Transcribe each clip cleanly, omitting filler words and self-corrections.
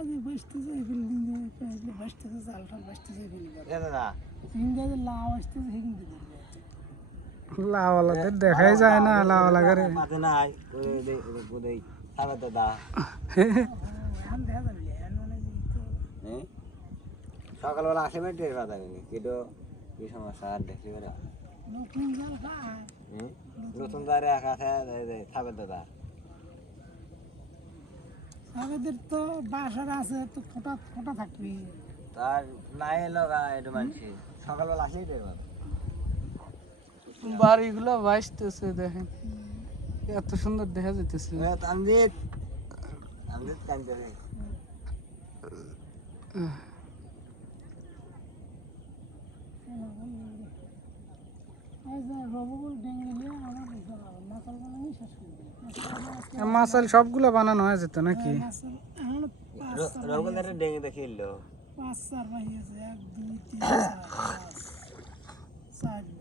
আগে বসতেছে বিল্ডিং এ বসতেছে জালটা বসতেছে বিল্ডিং এ দাদা ইন্ডিয়াতে লাভ আসতেছে হেকিং দিতে লাওয়ালাদের দেখাই যায় না লাওয়ালা করে পাতে নাই ওই সাবে দাদা এখন দেখা যাবে এখন মানে তো সকালবেলা আসে না টের পাতা নেই কিন্তু কি সমস্যা আর দেখি করে নতুন জাল খায় নতুন তারে একা সাবে দাদা আমাদের তো বাসার আছে তো ফোটা ফোটা থাকবি তার নাই এলো একটু মানছি সকালবেলা আসেই টের পাতা বাড়িগুলো ভাসতেছে দেখেন এত সুন্দর দেখা যাইতেছে তামজিৎ তামজিৎ কান্দে রে রবুল ডেঙ্গি নিয়ে আমার মাথার বানানি শেষ করে দিল মাসাল সবগুলো বানানো হয়ে যেত নাকি এখন রঘুনাথ ডেঙ্গে দেখে এলো 5-4 ভাই আছে 1 2 3 4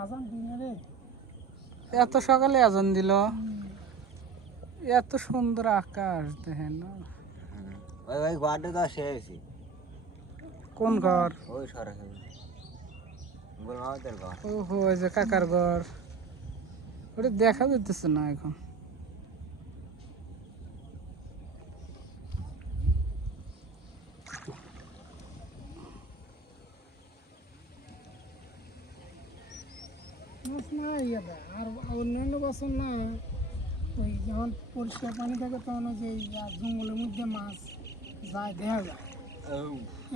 আজান দিনে রে এত সকালে আজান দিল এত সুন্দর আকাশ দেখেন ওই ঘরটা তো শেষ কোন ঘর ওই সরাসরি গোলমাওয়াতের ঘর ওহো ওই যে কাকার ঘর ওটা দেখা যাইতেছে না এখন মাছ না ইয়েটা আর অন্যান্য বছর না ওই যখন পরিষ্কার পানি থাকে তখন ওই যে জঙ্গলের মধ্যে মাছ যায় দেখা যায়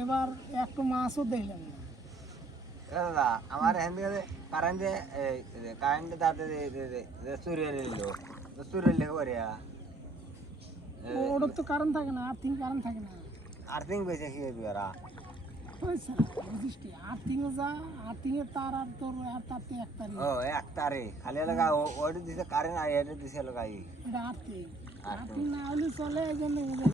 এবার একটু মাছও দেখলাম না দাদা আমার এখান থেকে কারেন্টে কারেন্টে তাতে চুরিয়ে নিল চুরিয়ে লেখা করিয়া ওটার তো কারণ থাকে না আর্থিং কারণ থাকে না আর্থিং বেঁচে কি হইবি ওরা হয়েছে বুঝিস কি আর্থিংয়ে যা আর্থিংয়ে তার আর তোর আর তার তো এক তারিখ ও এক তারে খালি লাগা ওইটা দিছে কারেন্ট আর এটা দিছে লাগাই এটা আর্থিং আর্থিং না হলে চলে এই জন্য